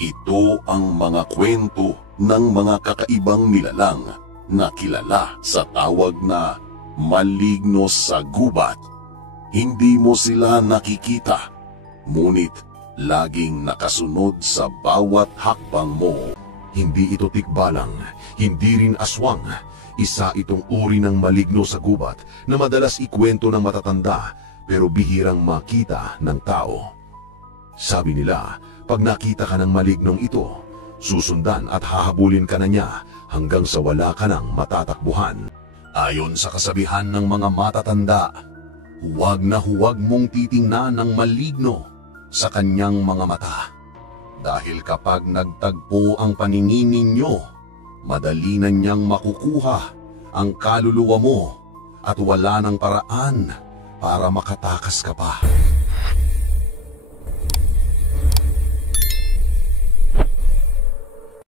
Ito ang mga kwento ng mga kakaibang nilalang na kilala sa tawag na maligno sa gubat. Hindi mo sila nakikita, ngunit laging nakasunod sa bawat hakbang mo. Hindi ito tikbalang, hindi rin aswang. Isa itong uri ng maligno sa gubat na madalas ikwento ng matatanda pero bihirang makita ng tao. Sabi nila, pag nakita ka ng malignong ito, susundan at hahabulin ka na niya hanggang sa wala ka ng matatakbuhan. Ayon sa kasabihan ng mga matatanda, huwag na huwag mong titingnan ng maligno sa kanyang mga mata. Dahil kapag nagtagpo ang paningin ninyo, madali na niyang makukuha ang kaluluwa mo at wala ng paraan para makatakas ka pa.